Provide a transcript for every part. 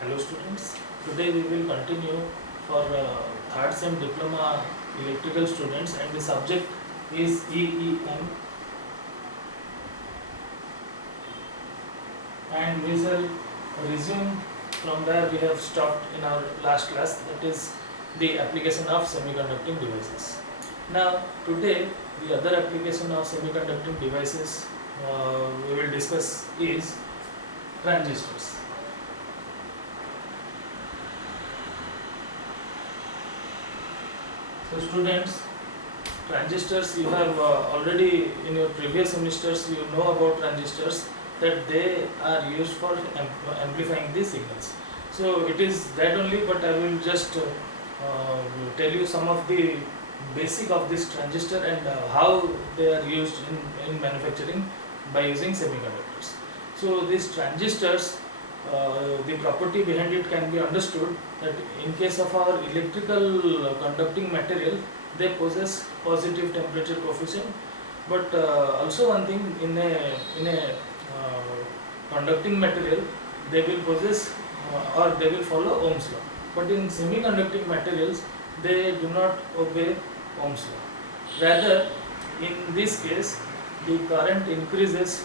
Hello students, today we will continue for third sem diploma electrical students and the subject is EEM and we shall resume from where we have stopped in our last class, that is the application of semiconducting devices. Now today the other application of semiconducting devices we will discuss is transistors. So students, transistors you have already in your previous semesters you know about transistors, that they are used for amplifying the signals. So it is that only, but I will just tell you some of the basic of this transistor and how they are used in manufacturing by using semiconductors. So these transistors, the property behind it can be understood that in case of our electrical conducting material, they possess positive temperature coefficient, but also one thing, in a conducting material they will possess or they will follow Ohm's law, but in semiconducting materials they do not obey Ohm's law. Rather, in this case the current increases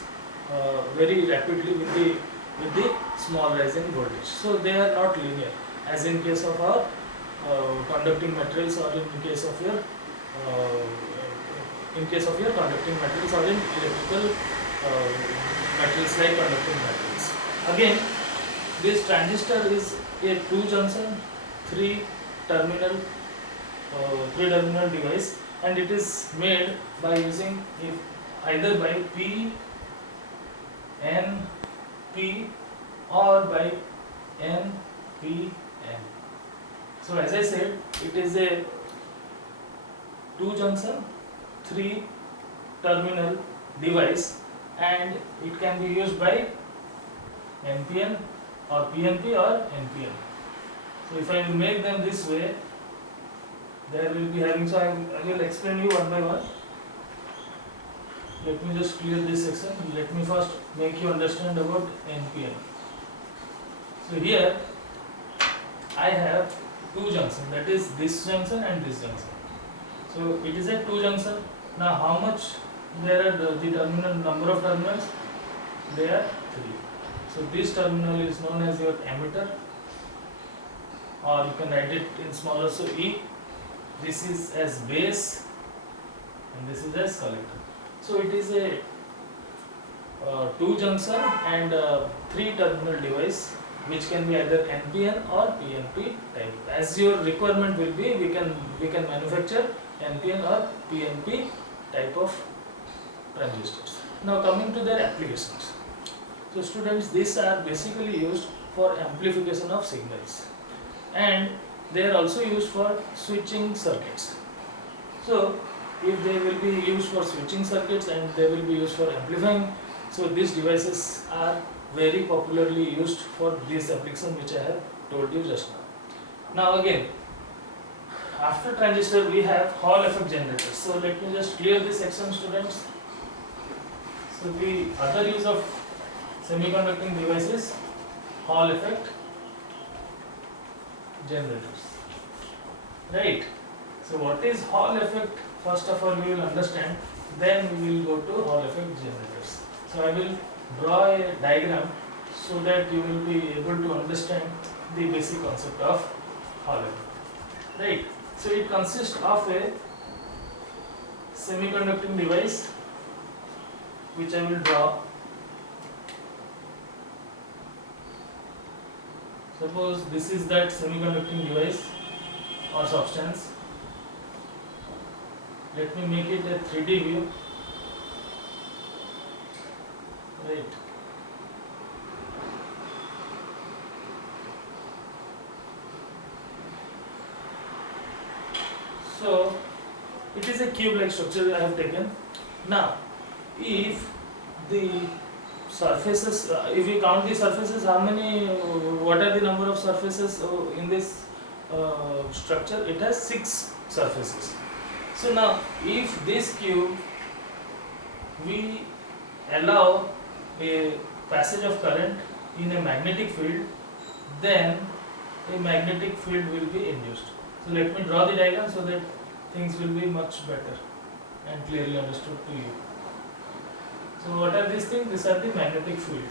very rapidly with the small rise in voltage. So they are not linear, as in case of our conducting materials, or in case of your conducting materials, or in electrical materials like conducting materials. Again, this transistor is a two junction, three terminal device, and it is made by using either by P, N, P or by N, P, N. So as I said, it is a two junction, three terminal device, and it can be used by NPN or PNP or NPN. So if I will make them this way, there will be having, so I will explain you one by one. Let me just clear this section. Let me first make you understand about NPN. So here I have two junctions, that is this junction and this junction. So it is a two junction. Now how much there are the terminal number of terminals? There are three. So this terminal is known as your emitter, or you can write it in smaller, so E. This is as base and this is as collector. So it is a two junction and three terminal device, which can be either NPN or PNP type. As your requirement will be, we can manufacture NPN or PNP type of transistors. Now coming to their applications. So students, these are basically used for amplification of signals, and they are also used for switching circuits. So if they will be used for switching circuits and they will be used for amplifying, so these devices are very popularly used for this application which I have told you just now. Now again, after transistor we have Hall effect generators. So let me just clear this section, students. So the other use of semiconducting devices, Hall effect generators, right? So what is Hall effect? First of all we will understand, then we will go to Hall effect generators. So I will draw a diagram so that you will be able to understand the basic concept of Hall effect, right? So it consists of a semiconducting device, which I will draw. Suppose this is that semiconducting device or substance. Let me make it a 3D view, right? So it is a cube-like structure I have taken. Now, if the surfaces, if we count the surfaces, how many? What are the number of surfaces in this structure? It has 6 surfaces. So now, if this cube we allow a passage of current in a magnetic field, then a magnetic field will be induced. So let me draw the diagram so that things will be much better and clearly understood to you. So what are these things? These are the magnetic field.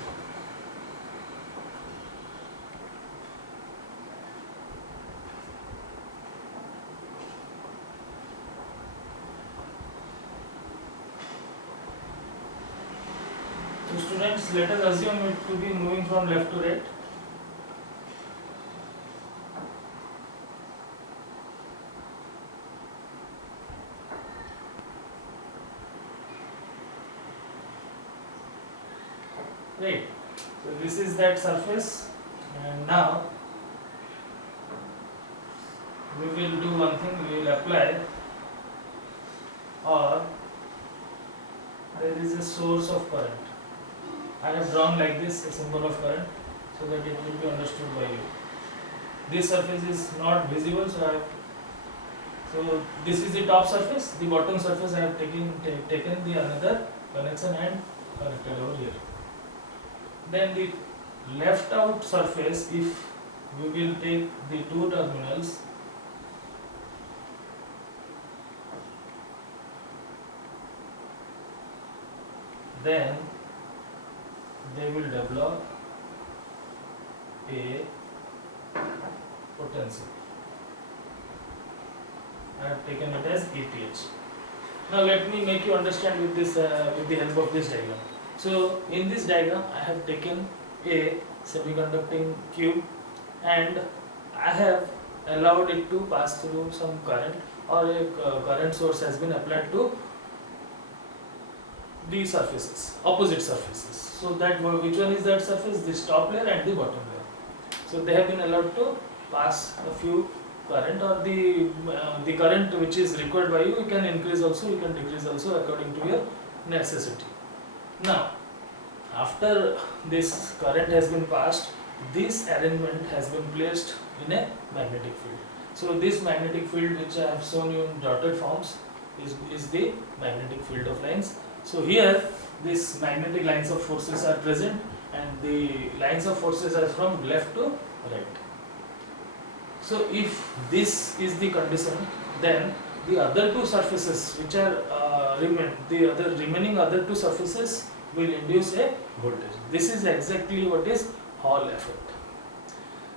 So students, let us assume it to be moving from left to right. Right. So this is that surface, and now we will do one thing. We will apply, or there is a source of current. I have drawn like this a symbol of current so that it will be understood by you. This surface is not visible, so this is the top surface. The bottom surface I have taken the another connection and connected over here. Then the left out surface, if we will take the two terminals, then they will develop a potential. I have taken it as APH. Now let me make you understand with this with the help of this diagram. So in this diagram I have taken a semiconducting cube and I have allowed it to pass through some current, or a current source has been applied to the surfaces, opposite surfaces. So that which one is that surface? This top layer and the bottom layer. So they have been allowed to pass a few current, or the current which is required by you. You can increase also, you can decrease also according to your necessity. Now, after this current has been passed, this arrangement has been placed in a magnetic field. So this magnetic field which I have shown you in dotted forms is the magnetic field of lines. So here these magnetic lines of forces are present, and the lines of forces are from left to right. So if this is the condition, then the other two surfaces which are remaining other two surfaces will induce a voltage. This is exactly what is Hall effect.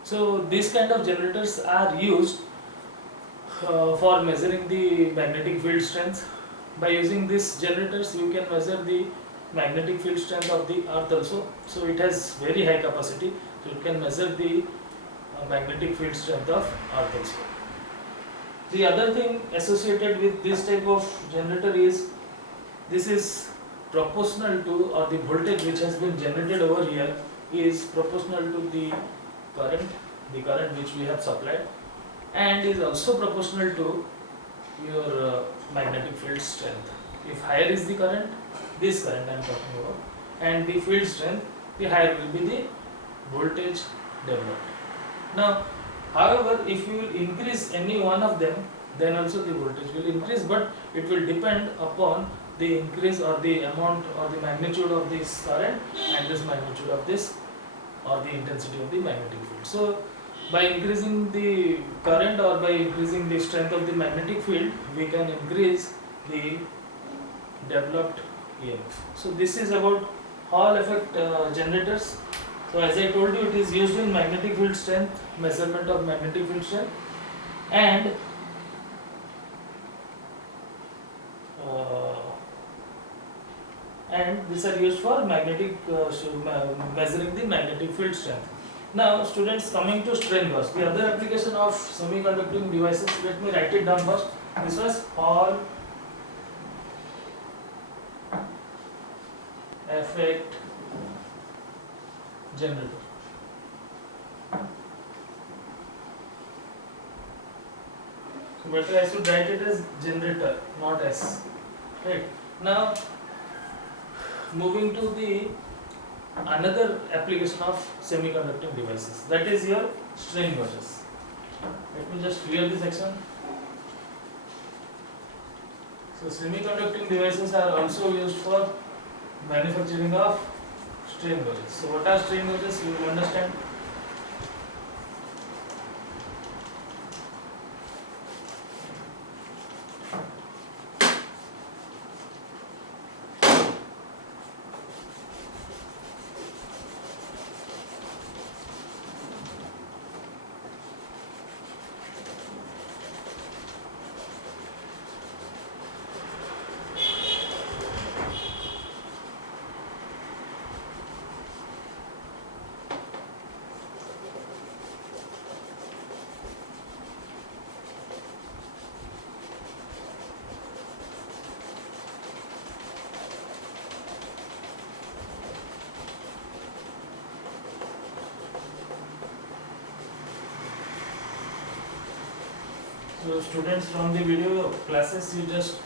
So these kind of generators are used for measuring the magnetic field strength. By using these generators, you can measure the magnetic field strength of the earth also. So it has very high capacity, so you can measure the magnetic field strength of earth also. The other thing associated with this type of generator is, this is proportional to, or the voltage which has been generated over here is proportional to the current which we have supplied, and is also proportional to your magnetic field strength. If higher is the current, this current I am talking about, and the field strength, the higher will be the voltage developed. Now, however, if you will increase any one of them, then also the voltage will increase, but it will depend upon the increase or the amount or the magnitude of this current and this magnitude of this, or the intensity of the magnetic field. So by increasing the current or by increasing the strength of the magnetic field, we can increase the developed EMF. So this is about Hall effect generators. So as I told you, it is used in magnetic field strength, measurement of magnetic field strength, and these are used for magnetic measuring the magnetic field strength. Now students, coming to strain gauge, the other application of semiconducting devices, let me write it down first. This was Hall effect generator. So better I should write it as generator, not S. Right. Now moving to the another application of semiconducting devices, that is your strain gauges. Let me just clear this section. So semiconducting devices are also used for manufacturing of strain gauges. So what are strain gauges? You will understand. So students from the video classes, you just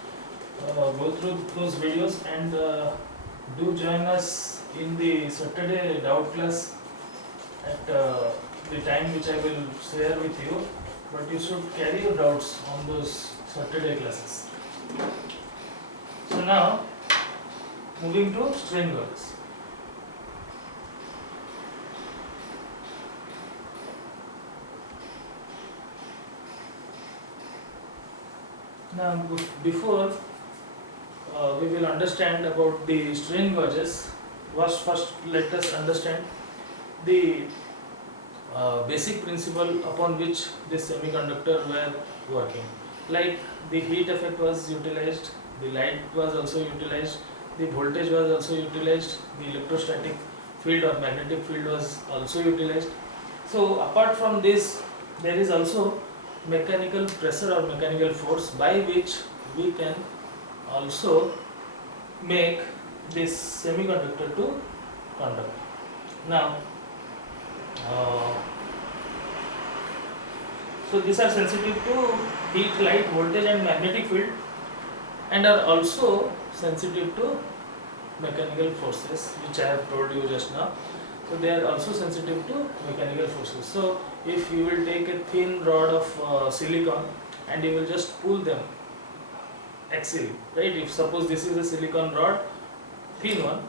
go through those videos and do join us in the Saturday doubt class at the time which I will share with you. But you should carry your doubts on those Saturday classes. So now, moving to strain gauges. Now, before we will understand about the strain gauges, first let us understand the basic principle upon which this semiconductor were working. Like the heat effect was utilized, the light was also utilized, the voltage was also utilized, the electrostatic field or magnetic field was also utilized. So apart from this, there is also mechanical pressure or mechanical force by which we can also make this semiconductor to conduct. Now, so these are sensitive to heat, light, voltage and magnetic field, and are also sensitive to mechanical forces, which I have told you just now. So they are also sensitive to mechanical forces. So if you will take a thin rod of silicon and you will just pull them axially, right? If suppose this is a silicon rod, thin one,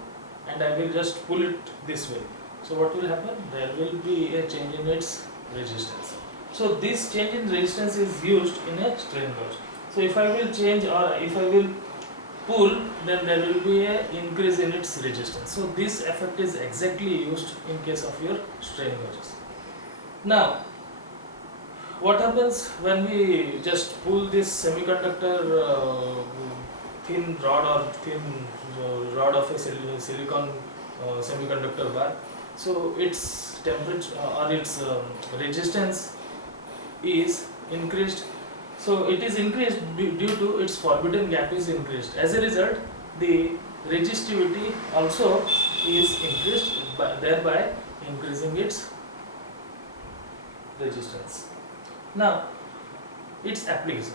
and I will just pull it this way. So what will happen? There will be a change in its resistance. So this change in resistance is used in a strain gauge. So if I will change or if I will pull, then there will be a increase in its resistance. So this effect is exactly used in case of your strain gauges. Now, what happens when we just pull this semiconductor thin rod or thin rod of a silicon semiconductor bar? So its temperature or its resistance is increased. So it is increased due to its forbidden gap is increased. As a result, the resistivity also is increased, thereby increasing its resistance. Now, its application.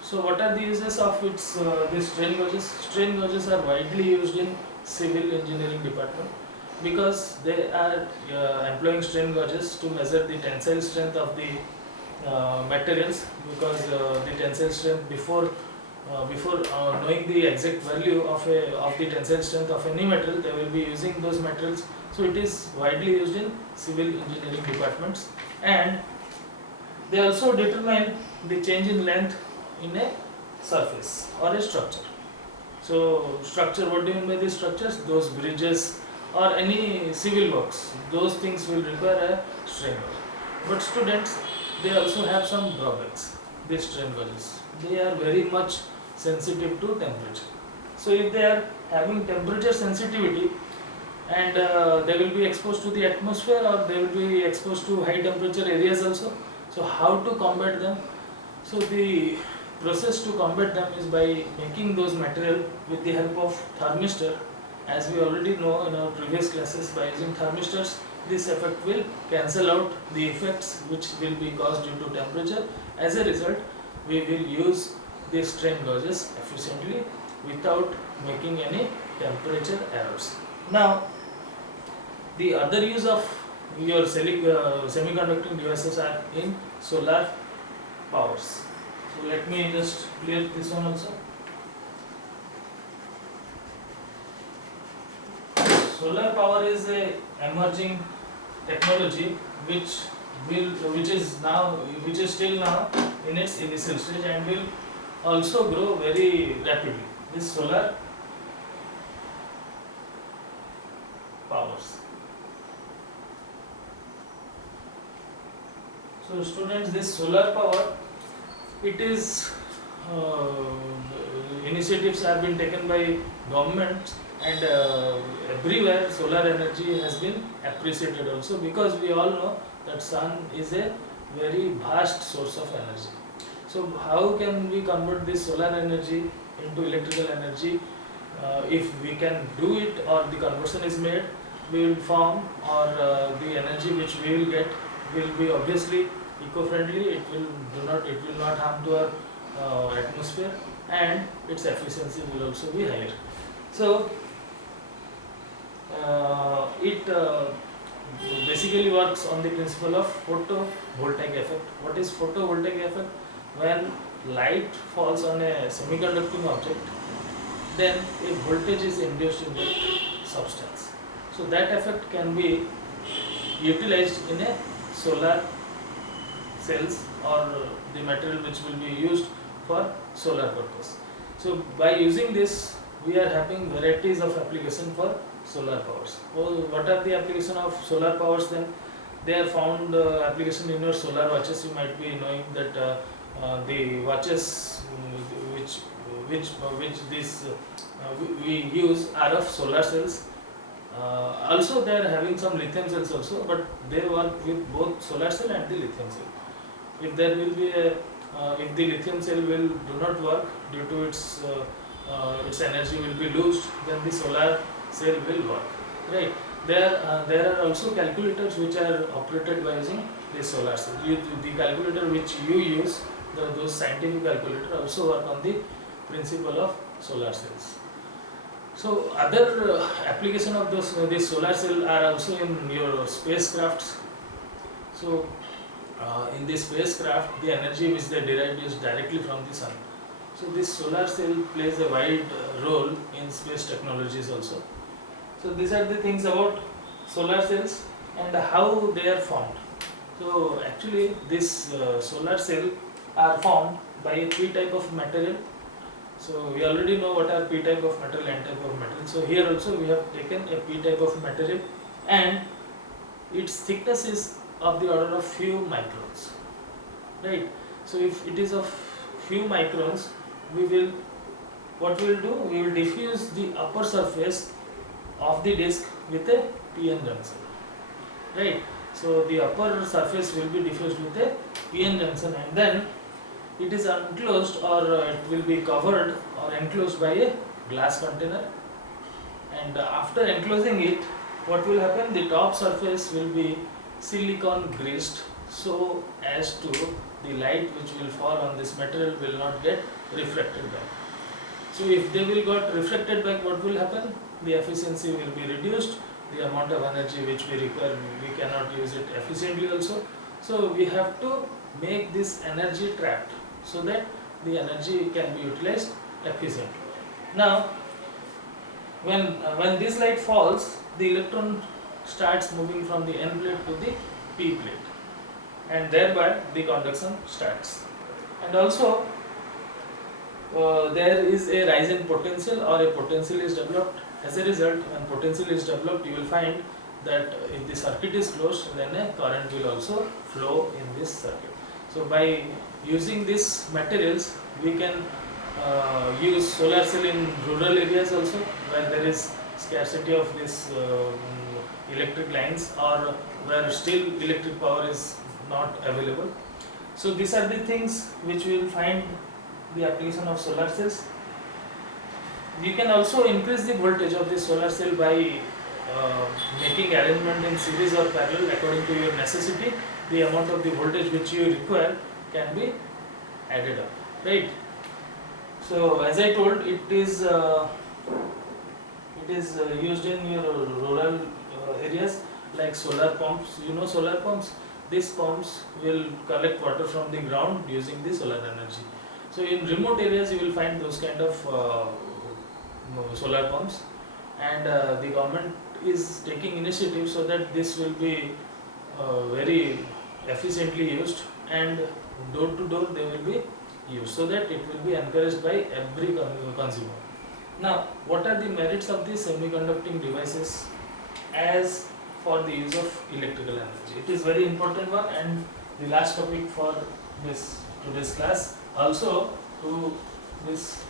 So what are the uses of its these strain gauges? Strain gauges are widely used in civil engineering department because they are employing strain gauges to measure the tensile strength of the materials, because the tensile strength before knowing the exact value of the tensile strength of any material, they will be using those materials. So it is widely used in civil engineering departments, and they also determine the change in length in a surface or a structure. So structure, what do you mean by these structures? Those bridges or any civil works, those things will require a strain gauge. But students, they also have some drawbacks. These strain gauges, they are very much sensitive to temperature. So if they are having temperature sensitivity and they will be exposed to the atmosphere, or they will be exposed to high temperature areas also. So how to combat them? So the process to combat them is by making those material with the help of thermistor. As we already know in our previous classes, by using thermistors, this effect will cancel out the effects which will be caused due to temperature. As a result, we will use these strain gauges efficiently without making any temperature errors. Now, the other use of your semiconducting devices are in solar powers. So let me just clear this one also. Solar power is a emerging technology which is still now in its initial stage and will also grow very rapidly. This solar powers. So students, this solar power, it is initiatives have been taken by governments, and everywhere solar energy has been appreciated also, because we all know that sun is a very vast source of energy. So how can we convert this solar energy into electrical energy? If we can do it, or the conversion is made, we will form, or the energy which we will get will be obviously eco-friendly, it will not harm to our atmosphere, and its efficiency will also be higher. So it basically works on the principle of photovoltaic effect. What is photovoltaic effect? When light falls on a semiconducting object, then a voltage is induced in the substance. So that effect can be utilized in a solar cells, or the material which will be used for solar purpose. So by using this, we are having varieties of application for solar powers. Well, what are the application of solar powers then? They are found application in your solar watches. You might be knowing that the watches which this we use are of solar cells. Also they are having some lithium cells also, but they work with both solar cell and the lithium cell. If there will be a if the lithium cell will do not work due to its energy will be lost, then the solar cell will work, right? There are also calculators which are operated by using the solar cell. The calculator which you use, those scientific calculators also work on the principle of solar cells. So other application of this solar cell are also in your spacecrafts. So in this spacecraft, the energy which they derive is directly from the sun. So this solar cell plays a wide role in space technologies also. So these are the things about solar cells and how they are formed. So actually this solar cell are formed by a p-type of material. So we already know what are p-type of material, n-type of material. So here also we have taken a p-type of material, and its thickness is of the order of few microns, right? So if it is of few microns, what we will do, we will diffuse the upper surface of the disc with a PN junction, right? So the upper surface will be diffused with a PN junction, and then it is enclosed, or it will be covered or enclosed by a glass container. And after enclosing it, what will happen? The top surface will be silicon greased, so as to the light which will fall on this material will not get reflected back. So if they will get reflected back, what will happen? The efficiency will be reduced, the amount of energy which we require, we cannot use it efficiently also. So we have to make this energy trapped, so that the energy can be utilized efficiently. Now when this light falls, the electron starts moving from the N plate to the P plate, and thereby the conduction starts. And also there is a rise in potential, or a potential is developed. As a result, when potential is developed, you will find that if the circuit is closed, then a current will also flow in this circuit. So by using these materials, we can use solar cell in rural areas also, where there is scarcity of this electric lines, or where still electric power is not available. So these are the things which we will find the application of solar cells. You can also increase the voltage of the solar cell by making arrangement in series or parallel according to your necessity. The amount of the voltage which you require can be added up, right? So as I told, it is used in your rural areas, like solar pumps. You know solar pumps? These pumps will collect water from the ground using the solar energy. So in remote areas you will find those kind of solar pumps, and the government is taking initiative so that this will be very efficiently used, and door to door they will be used, so that it will be encouraged by every consumer. Now, what are the merits of the semiconducting devices as for the use of electrical energy? It is very important one, and the last topic for this today's class, also to this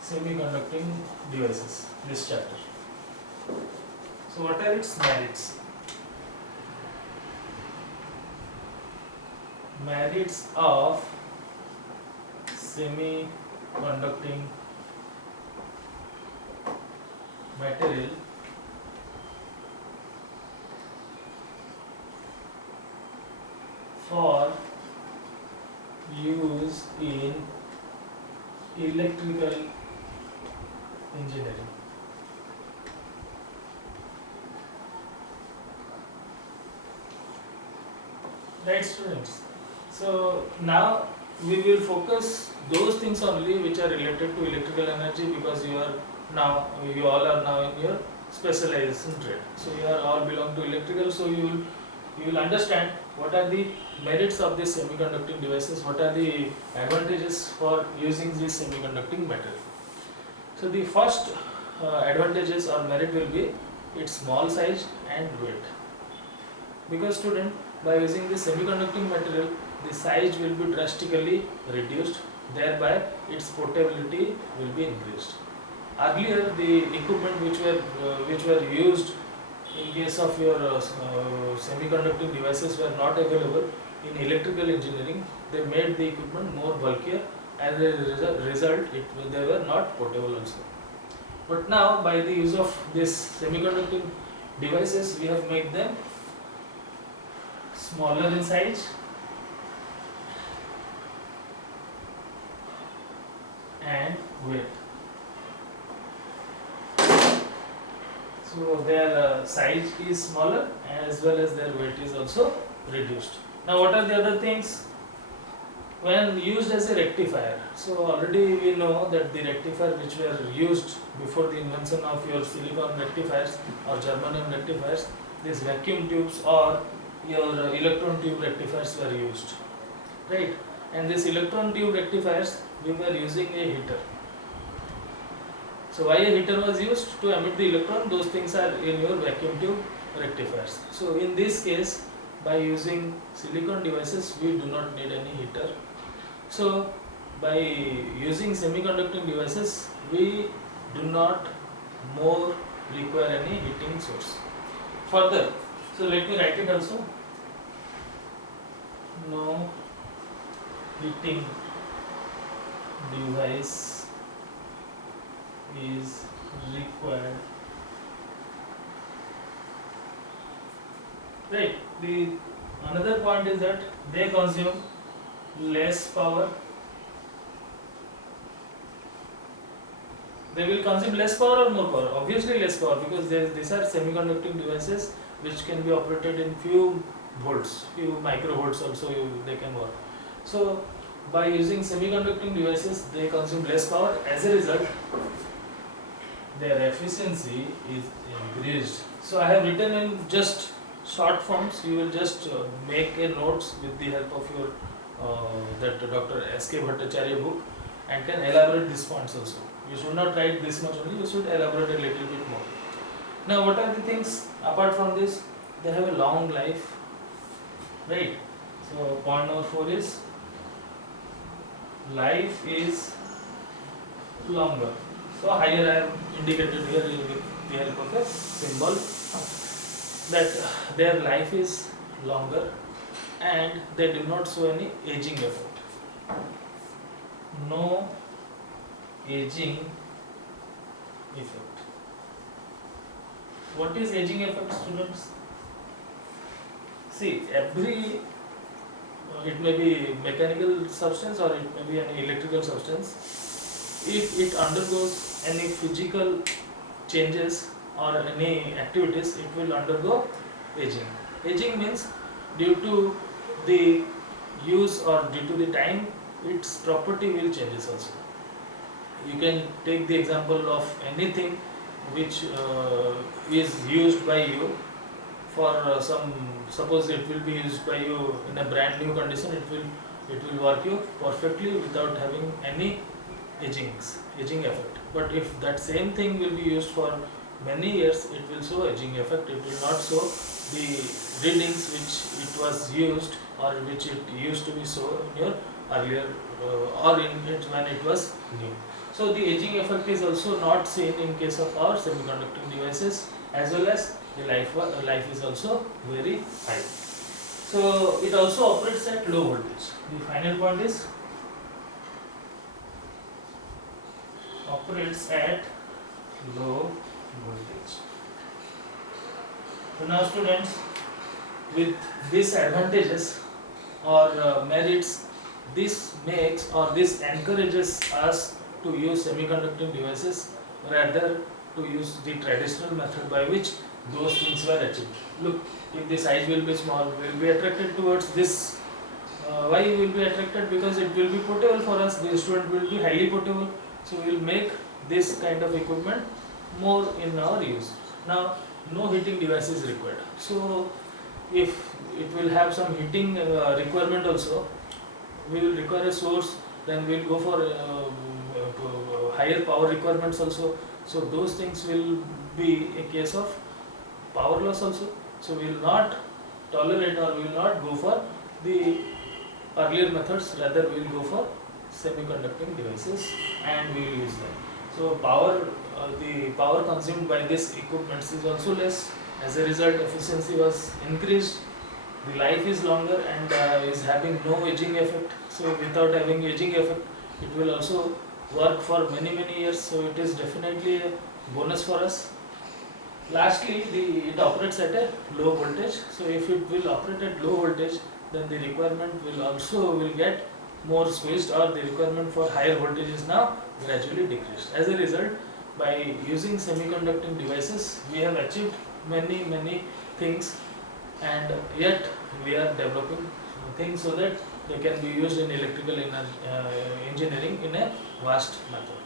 semiconducting devices, this chapter. So what are its merits? Merits of semiconducting material for use in electrical engineering. Right, students? So now we will focus those things only which are related to electrical energy, because you all are now in your specialization trade. So you are all belong to electrical, so you will understand what are the merits of these semiconducting devices, what are the advantages for using this semiconducting material. So the first advantages or merit will be its small size and weight. Because student, by using this semiconducting material, the size will be drastically reduced, thereby its portability will be increased. Earlier, the equipment which were used in case of your semiconducting devices were not available in electrical engineering. They made the equipment more bulkier, as a result, they were not portable also. But now, by the use of this semiconducting devices, we have made them smaller in size and weight. So their size is smaller as well as their weight is also reduced. Now what are the other things? When used as a rectifier, so already we know that the rectifier which were used before the invention of your silicon rectifiers or germanium rectifiers, these vacuum tubes or your electron tube rectifiers were used, right? And this electron tube rectifiers, we were using a heater. So why a heater was used? To emit the electron. Those things are in your vacuum tube rectifiers. So in this case, by using silicon devices, we do not need any heater. So by using semiconducting devices, we do not more require any heating source. Further, so let me write it also. No heating device is required. Right. The another point is that they consume less power. They will consume less power or more power? Obviously less power, because these are semiconducting devices which can be operated in few volts, few microvolts also they can work. So by using semiconducting devices, they consume less power. As a result, their efficiency is increased. So I have written in just short forms. You will just make a notes with the help of your that Dr. S.K. Bhattacharya book, and can elaborate these points also. You should not write this much only, you should elaborate a little bit more. Now what are the things apart from this? They have a long life, right? So point number 4 is life is longer. So higher I have indicated here with the help of a symbol, that their life is longer and they do not show any aging effect. No aging effect. What is aging effect, students? See, every it may be mechanical substance or it may be an electrical substance. If it undergoes any physical changes or any activities, it will undergo aging. Aging means due to the use or due to the time, its property will changes also. You can take the example of anything which is used by you for some, suppose it will be used by you in a brand new condition, it will work you perfectly without having any aging effect. But if that same thing will be used for many years, it will show aging effect. It will not show the readings which it was used or which it used to be so in your earlier or in it when it was new. So the aging effect is also not seen in case of our semiconducting devices, as well as the life is also very high. So it also operates at low voltage. The final point is operates at low voltage. So now students, with these advantages or merits, this makes or this encourages us to use semiconducting devices rather to use the traditional method by which those things were achieved. Look, if the size will be small, we will be attracted towards this. Why we will be attracted? Because it will be portable for us, the instrument will be highly portable, so we will make this kind of equipment more in our use. Now, no heating device is required. So, if it will have some heating requirement also, we will require a source, then we will go for higher power requirements also. So, those things will be a case of power loss also. So, we will not tolerate or we will not go for the earlier methods, rather we will go for semiconducting devices and we will use them. So the power consumed by this equipment is also less. As a result, efficiency was increased. The life is longer and is having no aging effect. So without having aging effect, it will also work for many years. So it is definitely a bonus for us. Lastly, it operates at a low voltage. So if it will operate at low voltage, then the requirement will get more squeezed, or the requirement for higher voltage is now gradually decreased. As a result, by using semiconducting devices, we have achieved many things, and yet we are developing things so that they can be used in electrical engineering in a vast method.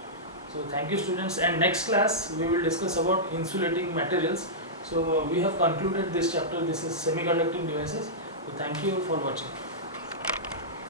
So thank you students, and next class we will discuss about insulating materials. So we have concluded this chapter. This is semiconducting devices. So thank you for watching.